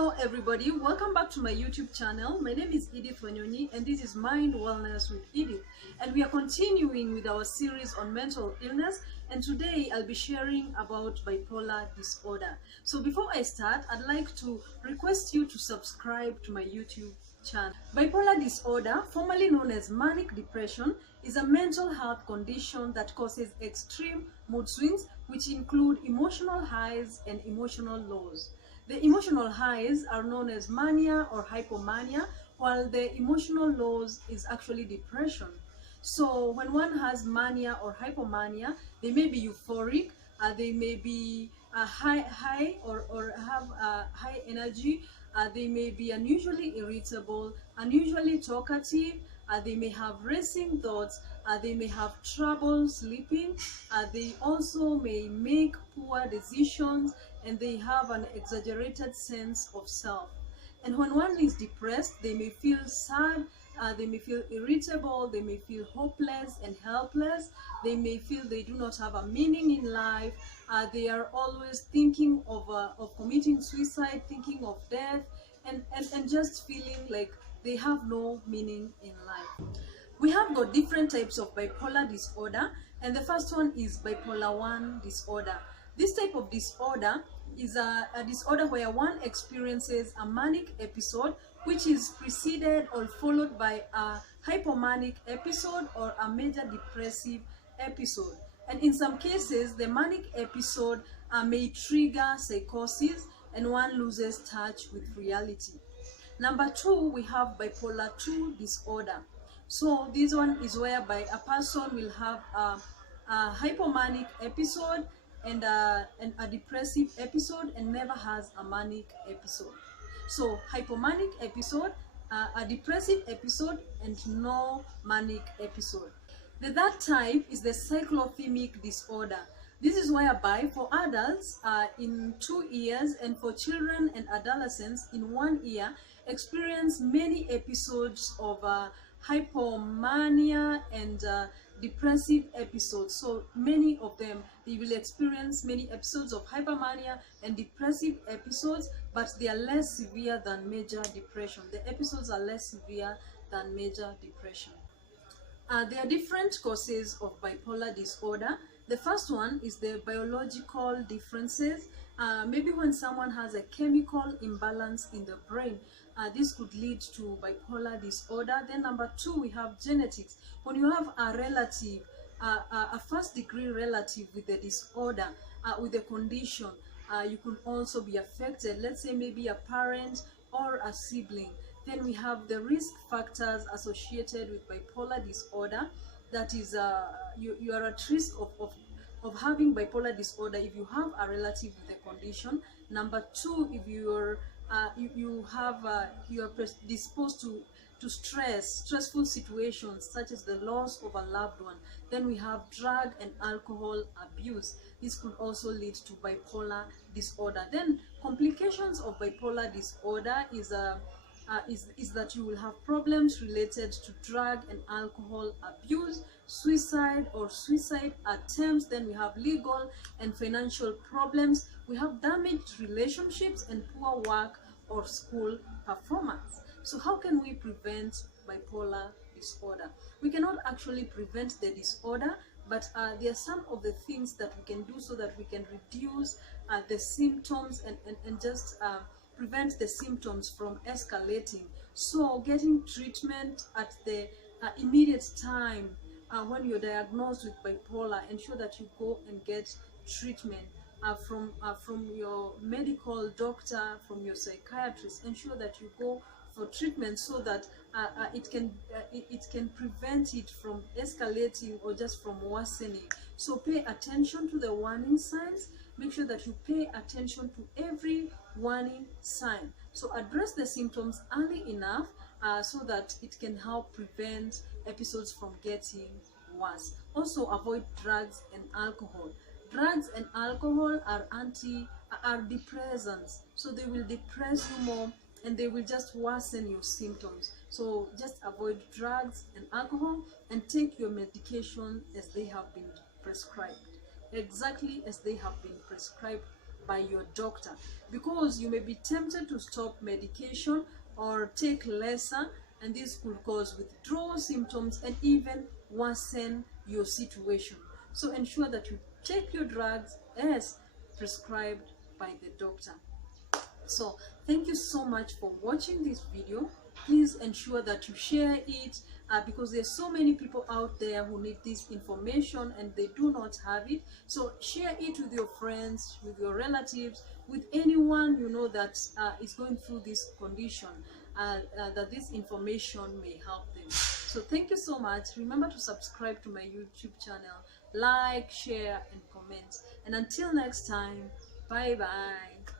Hello everybody, welcome back to my YouTube channel. My name is Edith Wanyonyi and this is Mind Wellness with Edith, and we are continuing with our series on mental illness, and today I'll be sharing about bipolar disorder. So before I start, I'd like to request you to subscribe to my YouTube channel. Bipolar disorder, formerly known as manic depression, is a mental health condition that causes extreme mood swings which include emotional highs and emotional lows. The emotional highs are known as mania or hypomania, while the emotional lows is actually depression. So when one has mania or hypomania, they may be euphoric, they may be high or have high energy, they may be unusually irritable, unusually talkative, they may have racing thoughts, they may have trouble sleeping, they also may make poor decisions, and they have an exaggerated sense of self. And when one is depressed, they may feel sad, they may feel irritable, they may feel hopeless and helpless, they may feel they do not have a meaning in life, they are always thinking of committing suicide, thinking of death, and just feeling like they have no meaning in life. We have got different types of bipolar disorder, and the first one is bipolar 1 disorder. This type of disorder is a disorder where one experiences a manic episode which is preceded or followed by a hypomanic episode or a major depressive episode. And in some cases, the manic episode may trigger psychosis and one loses touch with reality. Number 2, we have bipolar 2 disorder. So this one is whereby a person will have a hypomanic episode and a depressive episode and never has a manic episode. So hypomanic episode, a depressive episode, and no manic episode. The third type is the cyclothymic disorder. This is whereby for adults in 2 years and for children and adolescents in 1 year experience many episodes of hypomania and depressive episodes. So many of them, they will experience many episodes of hypomania and depressive episodes, but they are less severe than major depression. The episodes are less severe than major depression. There are different causes of bipolar disorder. The first one is the biological differences. Maybe when someone has a chemical imbalance in the brain, this could lead to bipolar disorder. Then number 2, we have genetics. When you have a relative, a first degree relative with the disorder, with the condition, you could also be affected. Let's say maybe a parent or a sibling. Then we have the risk factors associated with bipolar disorder. That is, you are at risk of having bipolar disorder if you have a relative with the condition. Number 2, if you are predisposed to stressful situations such as the loss of a loved one. Then we have drug and alcohol abuse. This could also lead to bipolar disorder. Then complications of bipolar disorder is that you will have problems related to drug and alcohol abuse, suicide or suicide attempts. Then we have legal and financial problems. We have damaged relationships and poor work or school performance. So how can we prevent bipolar disorder? We cannot actually prevent the disorder, but there are some of the things that we can do so that we can reduce the symptoms and just prevent the symptoms from escalating. So getting treatment at the immediate time when you're diagnosed with bipolar, ensure that you go and get treatment from your medical doctor, from your psychiatrist. Ensure that you go for treatment so that it can prevent it from escalating or just from worsening. So pay attention to the warning signs. Make sure that you pay attention to every warning sign. So address the symptoms early enough so that it can help prevent episodes from getting worse. Also avoid drugs and alcohol. Drugs and alcohol are depressants, so they will depress you more and they will just worsen your symptoms. So just avoid drugs and alcohol and take your medication as they have been prescribed, exactly as they have been prescribed by your doctor, because you may be tempted to stop medication or take lesser, and this could cause withdrawal symptoms and even worsen your situation. So ensure that you take your drugs as prescribed by the doctor. So thank you so much for watching this video. Please ensure that you share it, because there's so many people out there who need this information and they do not have it. So share it with your friends, with your relatives, with anyone you know that is going through this condition, that this information may help them. So thank you so much. Remember to subscribe to my YouTube channel, like, share and comment, and until next time, bye bye.